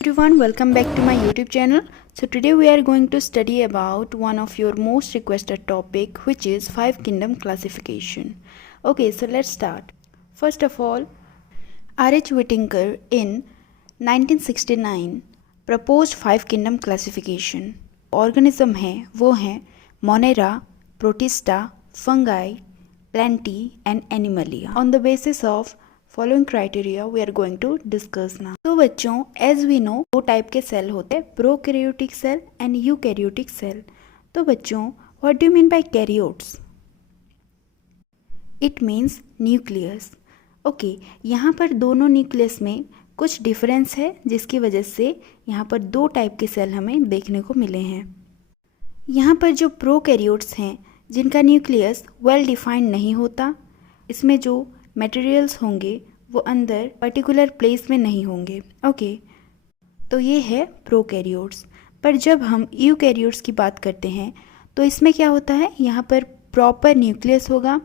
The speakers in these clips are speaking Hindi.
Everyone, welcome back to my YouTube channel. So today we are going to study about one of your most requested topic, which is five kingdom classification. Okay, so let's start. First of all, R.H. Whittaker in 1969 proposed five kingdom classification. Organism है वो हैं Monera, Protista, Fungi, Plantae and Animalia. On the basis of following criteria we are going to discuss now. तो बच्चों, as we know, दो टाइप के सेल होते हैं, prokaryotic cell and eukaryotic cell. तो बच्चों, what do you mean by karyotes? It means nucleus. Okay, यहाँ पर दोनों न्यूक्लियस में कुछ डिफरेंस है जिसकी वजह से यहाँ पर दो टाइप के सेल हमें देखने को मिले हैं. यहाँ पर जो प्रोकैरियोट्स हैं जिनका न्यूक्लियस वेल डिफाइंड नहीं होता, इसमें जो मटेरियल्स होंगे वो अंदर पर्टिकुलर प्लेस में नहीं होंगे. ओके, तो ये है प्रोकैरियोट्स. पर जब हम यूकैरियोट्स की बात करते हैं तो इसमें क्या होता है, यहाँ पर प्रॉपर न्यूक्लियस होगा,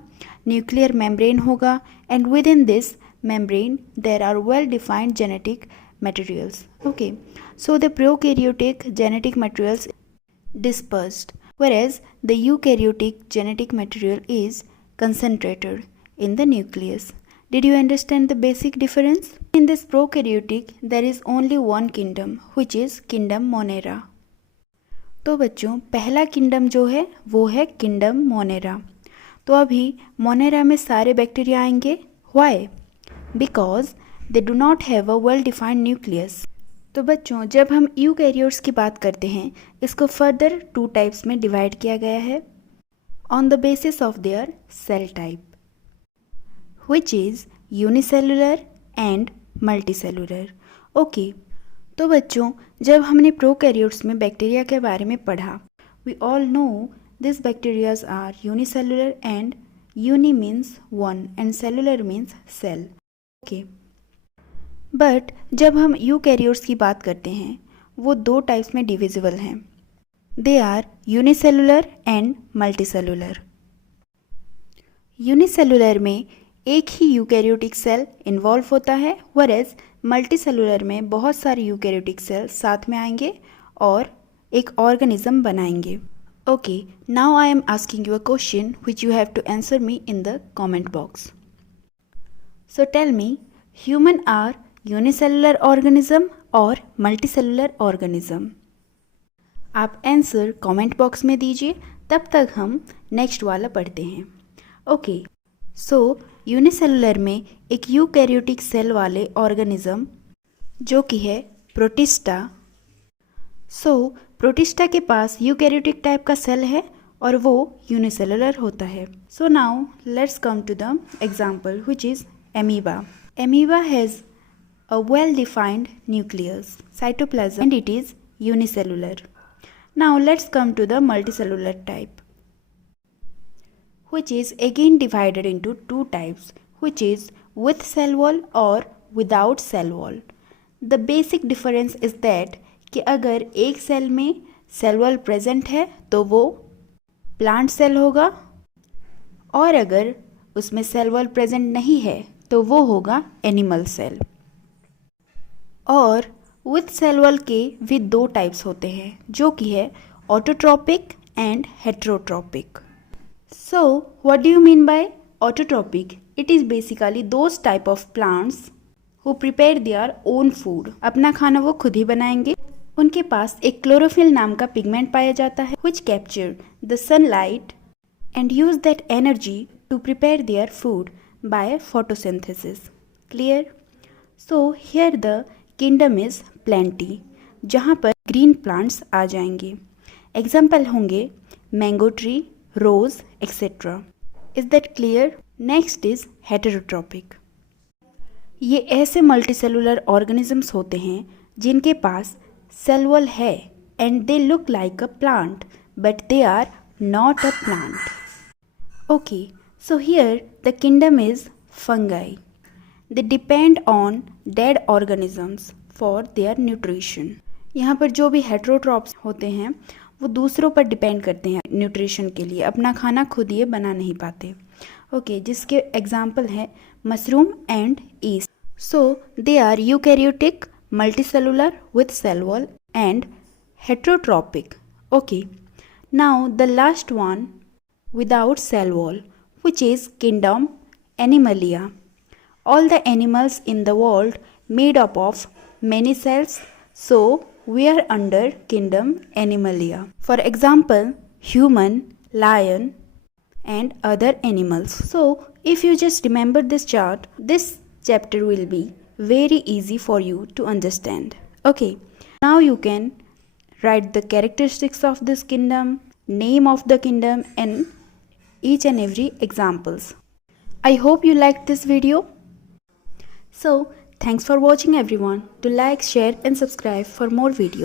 न्यूक्लियर मेम्ब्रेन होगा and with in this membrane there are well defined genetic materials. Okay, so the prokaryotic genetic materials dispersed, whereas the eukaryotic genetic material is concentrated in the nucleus. Did you understand the basic difference? In this prokaryotic there is only one kingdom, which is kingdom Monera. तो बच्चों, पहला किंगडम जो है वो है किंगडम मोनेरा. तो अभी मोनेरा में सारे बैक्टीरिया आएंगे. Why? Because they do not have a well-defined nucleus. तो बच्चों, जब हम यूकैरियोट्स की बात करते हैं इसको फर्दर टू टाइप्स में डिवाइड किया गया है on the basis of their cell type, which is unicellular and multicellular. Okay, तो बच्चों, जब हमने प्रोकैरियोट्स में बैक्टीरिया के बारे में पढ़ा, we all know these bacteria are unicellular and uni means one and cellular means cell. Okay, but जब हम यूकैरियोट्स की बात करते हैं वो दो टाइप्स में डिविजिबल हैं. They are unicellular and multicellular. Unicellular में एक ही यूकैरियोटिक सेल इन्वॉल्व होता है, वरेज मल्टीसेलुलर में बहुत सारे यूकैरियोटिक सेल साथ में आएंगे और एक ऑर्गेनिज्म बनाएंगे. Okay, now I am asking you a question which you have to answer me in the comment box. So tell me, human are unicellular organism और multicellular organism? आप आंसर कमेंट बॉक्स में दीजिए, तब तक हम नेक्स्ट वाला पढ़ते हैं. ओके, सो यूनिसेलुलर में एक यूकैरियोटिक सेल वाले ऑर्गेनिज्म जो कि है प्रोटिस्टा. सो प्रोटिस्टा के पास यूकैरियोटिक टाइप का सेल है और वो यूनिसेलुलर होता है. So now let's come to the example which is amoeba. Amoeba has a well-defined nucleus, cytoplasm, and it is unicellular. Now let's come to the multicellular type, which is again divided into two types, which is with cell wall or without cell wall. The basic difference is that कि अगर एक सेल में सेल वॉल प्रेजेंट है तो वो प्लांट सेल होगा, और अगर उसमें सेल वॉल प्रेजेंट नहीं है तो वो होगा एनिमल सेल. और विथ सेल वॉल के भी दो टाइप्स होते हैं जो कि है autotrophic and heterotrophic. So what do you mean by autotrophic? It is basically those type of plants who prepare their own food. अपना खाना वो खुद ही बनाएंगे. उनके पास एक क्लोरोफिल नाम का पिगमेंट पाया जाता है which capture the sunlight and use that energy to prepare their food by photosynthesis. Clear? So here the kingdom is Plantae, जहाँ पर ग्रीन प्लांट्स आ जाएंगे. एग्जाम्पल होंगे mango tree, rose etcetera. Is that clear? Next is heterotrophic. ये ऐसे मल्टीसेलुलर ऑर्गेनिजम्स होते हैं जिनके पास सेल वॉल है and they look like a plant but they are not a plant. Okay, so here the kingdom is fungi. They depend on dead organisms for their nutrition. यहाँ पर जो भी हेटेरोट्रॉप्स होते हैं वो दूसरों पर डिपेंड करते हैं न्यूट्रिशन के लिए, अपना खाना खुद ये बना नहीं पाते. ओके, जिसके एग्जाम्पल है mushroom and yeast. So they are eukaryotic multicellular with cell wall, and heterotrophic. Okay, now the last one without cell wall, which is kingdom Animalia. All the animals in the world made up of many cells, so we are under kingdom Animalia. For example, human, lion, and other animals. So if you just remember this chart, this chapter will be very easy for you to understand. Okay, now you can write the characteristics of this kingdom, name of the kingdom, and each and every examples. I hope you liked this video. So thanks for watching everyone. Do like, share and subscribe for more videos.